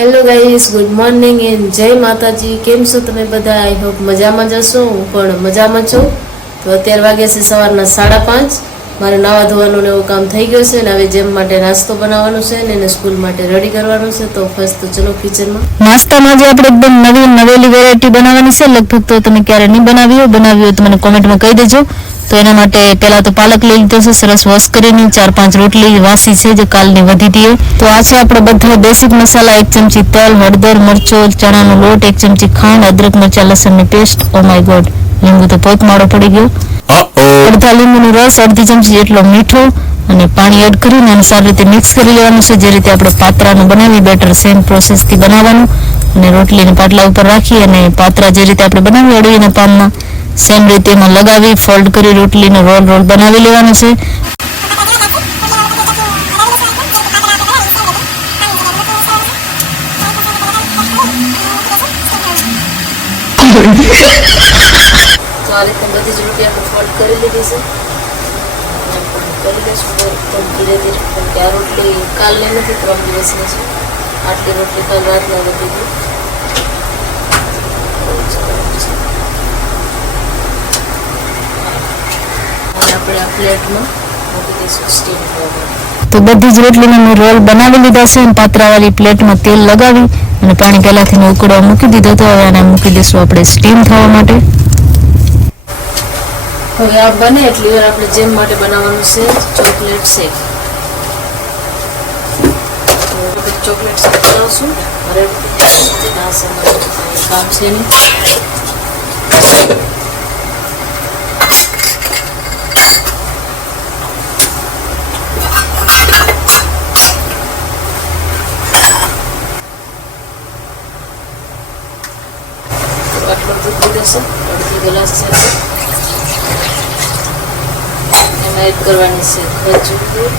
Hello guys good morning and જય માતાજી કેમ છો તમે બધા? આઈ હોપ મજામાં જશો હું પણ મજામાં છું. તો અત્યારે વાગ્યા છે સવારના સાડા પાંચ. મારે નાવા ધોવાનું ને એવું કામ થઈ ગયું છે ને હવે જેમ માટે નાસ્તો બનાવવાનો છે ને એને સ્કૂલ માટે રેડી કરવાનું છે, તો ફર્સ્ટ તો ચલો કિચનમાં નાસ્તામાં જે આપણે એકદમ નવી નવેલી વેરાયટી બનાવવાની છે. લગભગ તો તમે ક્યારે નહીં બનાવી હોય બનાવી હોય તો મને કોમેન્ટમાં કહી દેજો. તો એના માટે પહેલા તો પાલક લઈ લીધો છે સરસ વોશ કરીને ચાર પાંચ રોટલી વાસી છે જે કાલની વધી હતી. તો આ છે આપણે બધા બેસિક મસાલા એક ચમચી તલ હળદર મરચો ચણાનો લોટ એક ચમચી ખાંડ અદરક મરચા લસણની પેસ્ટ. ઓ માય ગોડ લીંબુ તો પોત માળો પડી ગયો. અડધા લીંબુનો રસ અડધી ચમચી જેટલો મીઠો અને પાણી એડ કરીને અને સારી રીતે મિક્સ કરી લેવાનું છે. જે રીતે આપણે પાત્રાનું બનાવી બેટર સેમ પ્રોસેસથી બનાવવાનું. અને રોટલીને પાટલા ઉપર રાખી અને પાત્રા જે રીતે આપણે બનાવી અળવીના પાનમાં સેમ રીતે એમાં લગાવી ફોલ્ડ કરી, રોટલીનો રોલ રોલ બનાવી લેવાનો છે. બધી જ રૂપિયા ફોલ્ડ કરી લીધી છે. આ રોટલી કાલની નથી, ત્રણ દિવસની છે. આટલી રોટલી કાલ રાતના વધી ગઈ અને આપણે આ પ્લેટમાં મૂકી દઈશું સ્ટીમ તો બધી જ રોટલીને મેં રોલ બનાવી લીધા છે અને પાત્રાવાળી પ્લેટમાં તેલ લગાવી અને પાણી પહેલાથી ઉકળવા મૂકી દીધો હતો. હવે આને મૂકી દઈશું આપણે સ્ટીમ થવા માટે. હવે આ બને એટલી વાર આપણે જેમ માટે બનાવવાનું છે ચોકલેટ શેક. ચોકલેટ શેક બનાવશું. અરે કામ છે નહીં તો આટલું દૂધ લીધું છે અડધી ગ્લાસ છે એમાં એડ કરવાની છે ખજૂર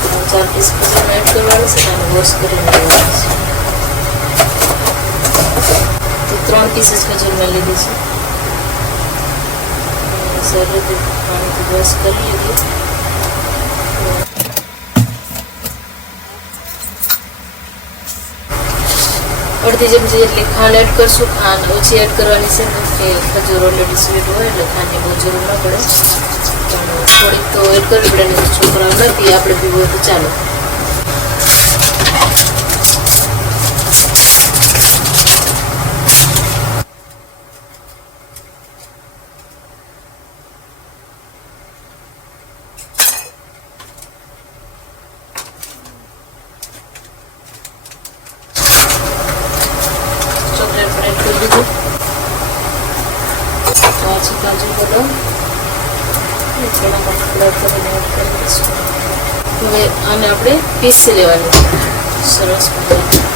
ત્રણ ચાર પીસ ખજૂર એડ કરવાની છે અને વોશ કરીને લેવાની છે તો ત્રણ પીસ જ ખજૂર મેં લીધી છે અને સરસ રીતે પાણીથી વોશ કરી લીધી અડધી ચમચી જેટલી ખાંડ એડ કરશું. ખાંડ ઓછી એડ કરવાની છે કે ખજૂર ઓલરેડી સ્વીટ હોય એટલે ખાંડની બહુ જરૂર ન પડે. પણ થોડીક તો એડ કરવી પડે છોકરાઓ નથી, આપણે પીવું તો ચાલો ચોકલેટ પણ એડ કરી દીધું પાછી કાજુ બદામ અને થોડા મસાલા કરીને એડ કરી દઈશું હવે આને આપણે પીસી લેવાની છે સરસ મજાની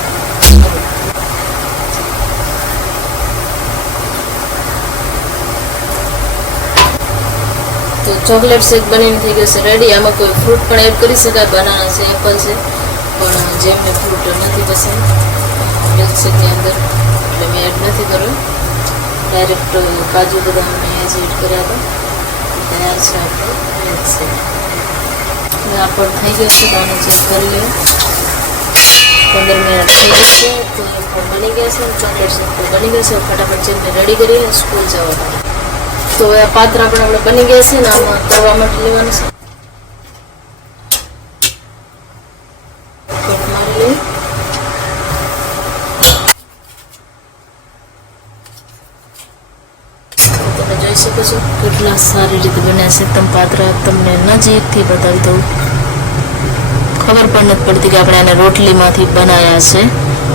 તો ચોકલેટ શેક બનીને થઈ ગયો છે. રેડી આમાં કોઈ ફ્રૂટ પણ એડ કરી શકાય. બનાના છે એપલ છે. પણ જેમને ફ્રૂટ નથી પસંદ મિલ્કશેકની અંદર. એટલે મેં એડ નથી કર્યું. ડાયરેક્ટ કાજુ બદામ મેં એજ એડ કર્યા હતા. તૈયાર છે આપણો. મિલ્કશેક હવે આ પણ થઈ ગયો છે, તો ચેક કરી લે પંદર મિનિટ થઈ છે, તો પણ બની ગયા છે. ચોકલેટ પણ બની ગયો છે. ફટાફટ જેમને રેડી કરીને સ્કૂલ જવા તો આ પાત્ર આપણે આપણે બની ગયા છે ને આમાં તળવા માટે લેવાનું છે કટ મારી લઈએ તમે જોઈ શકો છો? કેટલા સારી રીતે બન્યા છે. તમ પાત્ર તમને નજીકથી બતાવી દઉં. ખબર પણ નથી પડતી કે આપણે આને રોટલીમાંથી બનાવ્યા છે.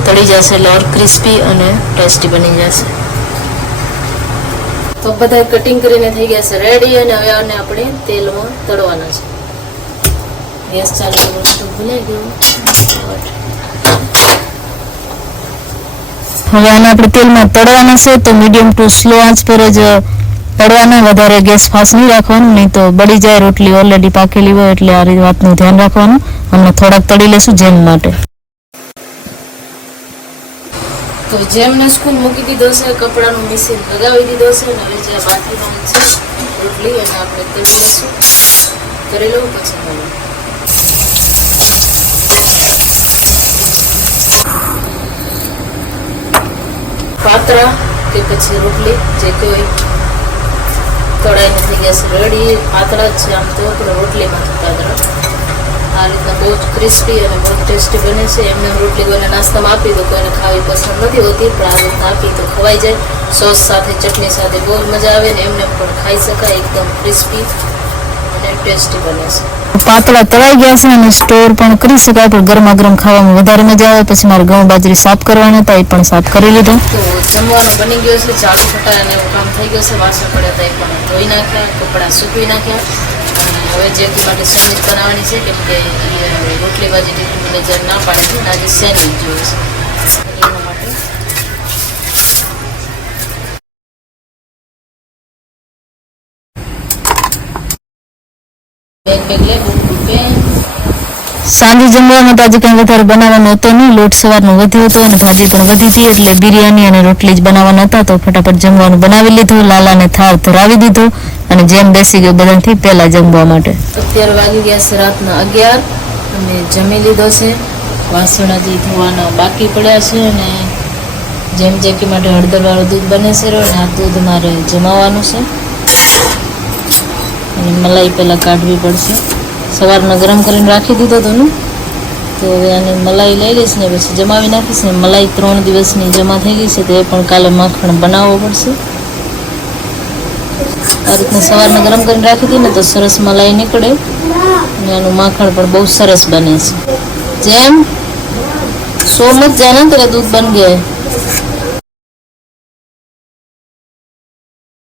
તળી જશે એટલે ઓર ક્રિસ્પી અને ટેસ્ટી બની જશે. તો બધા કટિંગ કરીને થઈ ગયા છે. રેડી અને હવે આને આપણે તેલમાં તળવાના છે. ગેસ ચાલુ કરવાનું ભૂલાઈ ગયું. હવે આને આપણે તેલમાં તળવાના છે. તો મીડિયમ ટુ સ્લો આંચ પર જ તળવાના વધારે ગેસ નહીં રાખવાનું, નહીં તો બળી જાય રોટલી ઓલરેડી પાકેલી હોય એટલે આ વાતનું ધ્યાન રાખવાનું. હમણાં થોડાક તળી લેશું જેમ માટે. તો જેમને સ્કૂલ મૂકી દીધો છે, કપડાનું મશીન લગાવી દીધો છે ને હવે જે બાકી છે, રોટલી અને આપણે તળી લઈશું કરી લઉં પછી પાતળા કે પછી રોટલી, જે કોઈ તળાઈને થઈ ગયા છે. રેડી, પાતળા જ છે આમ તો. પણ રોટલીમાંથી પાતળા આ રીતના બહુ જ ક્રિસ્પી અને બહુ ટેસ્ટી બને છે. એમને રોટલી કોઈને નાસ્તામાં આપી દો કોઈને ખાવી પસંદ નથી હોતી, પણ આ રીતના આપી તો ખવાઈ જાય. સોસ સાથે, ચટણી સાથે બહુ મજા આવે ને એમને પણ ખાઈ શકાય, એકદમ ક્રિસ્પી અને ટેસ્ટી બને છે. પાતળા તળાઈ ગયા છે અને સ્ટોર પણ કરી શકાય પણ ગરમા ગરમ ખાવામાં વધારે મજા આવે. પછી મારે ઘઉં બાજરી સાફ કરવાના હતા એ પણ સાફ કરી લીધા. તો જમવાનું બની ગયું છે ચાલુ ફટાય અને એવું કામ થઈ ગયું છે વાસણ પડ્યા હતા એ પણ ધોઈ નાખ્યા કપડાં સૂકવી નાખ્યા. હવે જે માટે સેન્ડવિચ બનાવવાની છે કેમ કે રોટલી બાજી ટિફિન મેનેજર ના પાડી છે આજે સેન્ડવિચ જોઈએ છે એટલે એના માટે બેગ બેગ લે બુક બુક પેન સાંજે જમવામાં તો આજે કંઈ વધારે બનાવવાનો હતો નહીં. લોટ સવારનો વધ્યો હતો અને ભાજી પણ વધી હતી એટલે બિરયાની અને રોટલી જ બનાવવાના હતા. તો ફટાફટ જમવાનું બનાવી લીધું. લાલાને થાળ ધરાવી દીધો. અને જેમ બેસી ગયો બધાથી પહેલા જમવા માટે. અત્યારે વાગી ગયા છે રાતના અગિયાર. અને જમી લીધો છે. વાસણ હજી ધોવાના બાકી પડ્યા છે અને જેમ જેકી માટે હળદરવાળું દૂધ બને છે અને આ દૂધ મારે જમાવવાનું છે. હવે મલાઈ પહેલાં કાઢવી પડશે. સવારનો ગરમ કરીને રાખી દીધો હતો ને તો હવે આને મલાઈ લઈ લઈશ ને પછી જમાવી નાખીશ ને મલાઈ ત્રણ દિવસની જમા થઈ ગઈ છે તો એ પણ કાલે માખણ બનાવવો પડશે. આ રીતના સવારમાં ગરમ કરીને રાખી હતી ને તો સરસ મલાઈ નીકળે. અને આનું માખણ પણ બહુ સરસ બને છે. જેમ સોમત જાને તેરા દૂધ બની ગયા